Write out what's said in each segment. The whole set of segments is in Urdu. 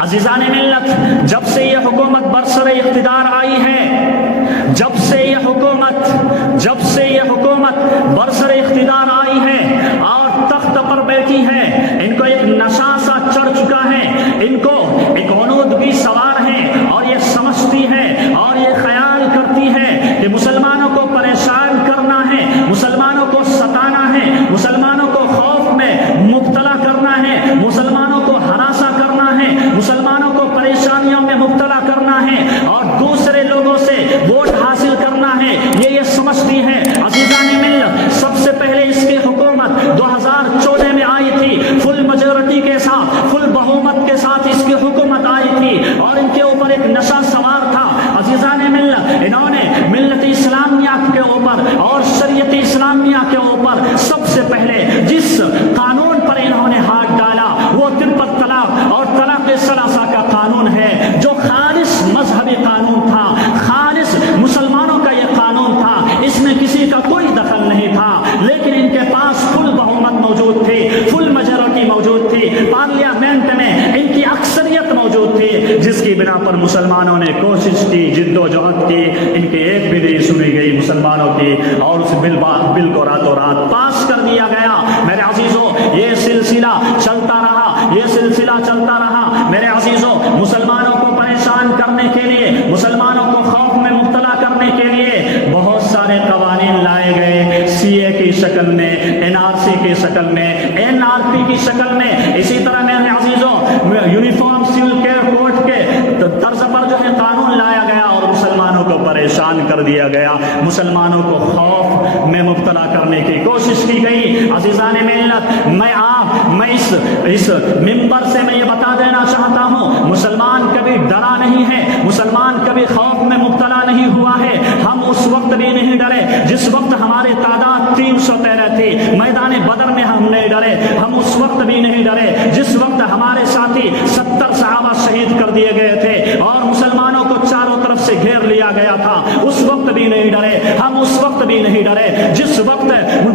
عزیزان ملت، جب سے یہ حکومت برسر اقتدار آئی ہے، جب سے یہ حکومت برسر اقتدار آئی ہے اور تخت پر بیٹھی ہے، ان کو ایک نشہ سا چڑھ چکا ہے، ان کو ایک عنودگی سوار ہے اور یہ سمجھتی ہے اور یہ خیال کرتی ہے کہ مسلمانوں کو پریشان کرنا ہے، مسلمانوں کو ستانا ہے، مسلمانوں کو خوف میں مبتلا کرنا ہے، مسلمانوں کو ہراساں کرنا ہے، مسلمانوں کو پریشانیوں میں مبتلا کرنا ہے اور دوسرے لوگوں سے ووٹ حاصل کرنا ہے، یہ سمجھتی ہے۔ عزیزان ملت، سب سے پہلے اس کی حکومت 2014 میں آئی تھی، فل میجورٹی کے ساتھ، فل بہومت کے ساتھ اس کی حکومت آئی تھی اور ان کے اوپر ایک نشہ سوار تھا۔ عزیزان ملت، انہوں نے ملت اسلامیہ کے اوپر اور شریعت اسلامیہ کے اوپر سب سے پہلے جس قانون پر انہوں نے ہاتھ ڈالا وہ ترپت طلاق اور طلاق ثلاثہ کا قانون ہے، جو خالص مذہبی قانون تھا، خالص مسلمانوں کا یہ قانون تھا، اس میں کسی کا کوئی دخل نہیں تھا، لیکن ان کے پاس فل بہومت موجود تھی، فل میجورٹی موجود تھی، پارلیمنٹ میں ان کی اکثریت موجود تھی، جس کی بنا پر مسلمانوں نے کوشش کی، جد و جہد کی، ان کی ایک بھی نہیں سنی گئی مسلمانوں کی، اور اس بل کو راتوں رات پاس کر دیا گیا۔ میرے عزیزوں، یہ سلسلہ چلتا رہا میرے عزیزوں، مسلمانوں کو پریشان کرنے کے لیے، مسلمانوں کو خوف میں مبتلا کرنے کے لیے بہت سارے قوانین لائے گئے، سی اے کی شکل میں، این آر سی کی شکل میں، این آر پی کی شکل میں، اسی طرح میرے عزیزوں یونیفارم سول کوڈ کے طرز پر جو ہے قانون لایا گیا اور مسلمانوں کو پریشان کر دیا گیا، مسلمانوں کو خوف میں مبتلا کرنے کی کوشش کی گئی۔ عزیزان ملت، میں اس منبر سے میں یہ بتا دینا چاہتا ہوں، مسلمان کبھی ڈرا نہیں ہے، مسلمان کبھی خوف میں مبتلا نہیں ہوا ہے۔ ہم اس وقت بھی نہیں ڈرے جس وقت ہماری تعداد 313 تھی، میدان بدر میں ہم نہیں ڈرے، ہم اس وقت بھی نہیں ڈرے جس وقت ہمارے ساتھی 70 صحابہ شہید کر دیے گئے تھے اور مسلمانوں کو چاروں طرف سے گھیر لیا گیا تھا، اس وقت بھی نہیں ڈرے، ہم اس وقت بھی نہیں ڈرے جس وقت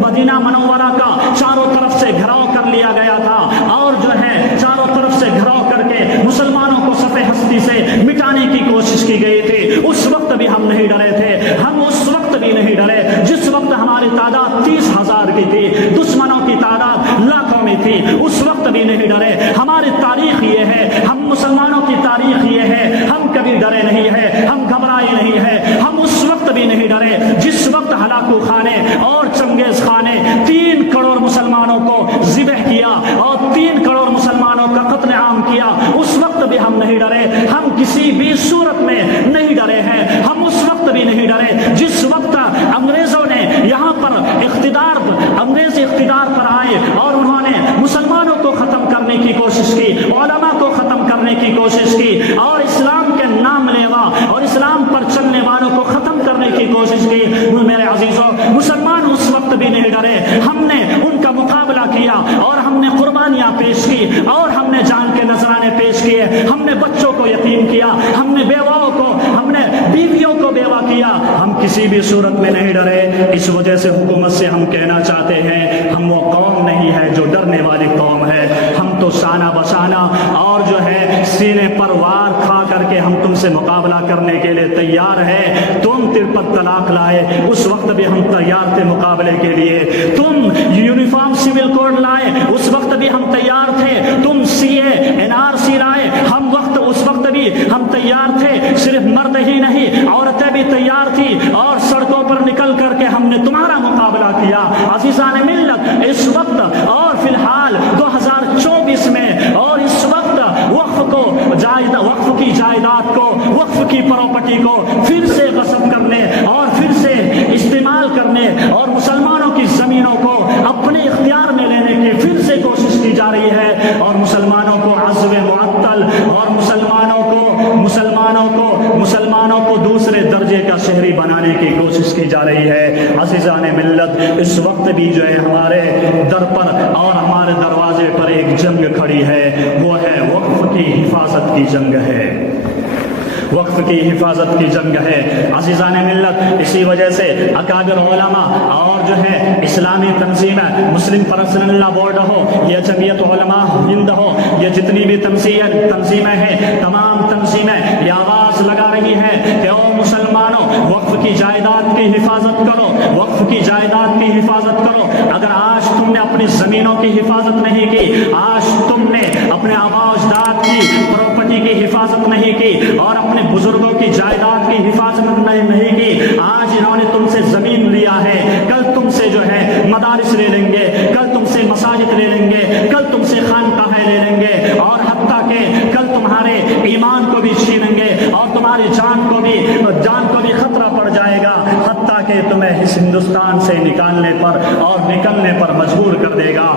مدینہ منورہ کا چاروں طرف سے گھراؤ کر لیا گیا تھا اور جو ہے چاروں طرف سے گھراؤ کر کے مسلمانوں کو صفحہ ہستی سے مٹانے کی کوشش کی گئی تھی، اس وقت بھی ہم نہیں ڈرے تھے، ہم اس وقت بھی نہیں ڈرے جس وقت ہماری تعداد 30,000 کی تھی، دشمنوں کی تعداد لاکھوں میں تھی، اس وقت بھی نہیں ڈرے۔ ہماری تاریخ یہ ہے، ہم مسلمانوں کی تاریخ یہ ہے، ہم کبھی ڈرے نہیں ہے، ہم گھبرائے نہیں ہے، ہم اس وقت بھی نہیں ڈرے جس وقت ہلاکو خانے اور چنگیز خان نے 3 کروڑ مسلمانوں کو ذبح کیا اور 3 کروڑ مسلمانوں کا قتل عام کیا، اس وقت بھی ہم نہیں ڈرے، ہم کسی بھی صورت میں نہیں ڈرے ہیں، ہم اس وقت بھی نہیں ڈرے جس وقت انگریزوں نے یہاں پر انگریز اقتدار پر آئے اور انہوں نے مسلمانوں کو ختم کرنے کی کوشش کی، علماء کو ختم کرنے کی کوشش کی اور اسلام کے نام لیوا اور اسلام پر چلنے والوں کو ختم کرنے کی کوشش کی۔ میرے عزیزوں، مسلمان اس وقت بھی نہیں ڈرے، ہم نے ان کا مقابلہ کیا اور ہم نے قربانیاں پیش کی اور ہم نے جان کے نذرانے پیش کیے، ہم نے بچوں کو یتیم کیا، ہم نے بیواؤں کو، ہم نے بیویوں کو بیوہ کیا، ہم کسی بھی صورت میں نہیں ڈرے۔ اس وجہ سے حکومت سے ہم کہنا چاہتے ہیں، ہم وہ قوم نہیں ہے جو ڈرنے والی قوم ہے، ہم تو شانہ بشانہ اور جو ہے سینے پر وار کھا کر کے ہم تم سے مقابلہ کرنے کے لیے تیار ہے۔ تم 53 طلاق لائے، اس وقت بھی ہم تیار تھے مقابلے کے لیے، تم یونیفارم سول کوڈ لائے، اس وقت بھی ہم تیار تھے، تم سی اے این آر سی لائے، اس وقت بھی ہم تیار تھے، صرف مرد ہی نہیں عورتیں بھی تیار تھی اور سڑکوں پر نکل کر کے ہم نے تمہارا مقابلہ کیا۔ عزیزان ملت، اس وقت اور فی الحال 2024 میں اور اس وقت وقف کی جائیداد کو، وقف کی پراپرٹی کو پھر سے غصب کرنے اور پھر سے استعمال کرنے اور مسلمانوں کی زمینوں کو اپنے اختیار میں لینے کی پھر سے کوشش کی جا رہی ہے اور مسلمانوں کو عزو معطل اور مسلمانوں کو دوسرے درجے کا شہری بنانے کی کوشش کی جا رہی ہے۔ عزیزان ملت، اس وقت بھی جو ہے ہمارے در پر اور ہمارے دروازے پر ایک جنگ کھڑی ہے، وہ ہے وقف کی حفاظت کی جنگ ہے، وقف کی حفاظت کی جنگ ہے۔ عزیزان ملت، اسی وجہ سے اکابر علماء اور جو ہے اسلامی تنظیمیں، مسلم پرسنل لا بورڈ ہو یا جمعیت علماء ہند ہو، یہ جتنی بھی تنظیمیں ہیں، تمام تنظیمیں یہ آواز لگا رہی ہیں کہ او مسلمانوں، وقف کی جائیداد کی حفاظت کرو، وقف کی جائیداد کی حفاظت کرو۔ اگر آج تم نے اپنی زمینوں کی حفاظت نہیں کی، آج تم نے اپنے آباء و اجداد کی پراپرٹی کی حفاظت نہیں کی اور اپنے بزرگوں کی جائیداد کی حفاظت نہیں کی، آج انہوں نے تم سے زمین لیا ہے، کل تم سے جو ہے مدارس لے لیں گے، کل تم سے مساجد لے لیں گے، کل تم سے خانقاہیں لے لیں گے، اور حتیٰ کہ کل تمہارے ایمان کو بھی چھینیں گے اور تمہاری جان کو بھی خطرہ پڑ جائے گا، حتیٰ کہ تمہیں اس ہندوستان سے نکالنے پر اور نکلنے پر مجبور کر دے گا۔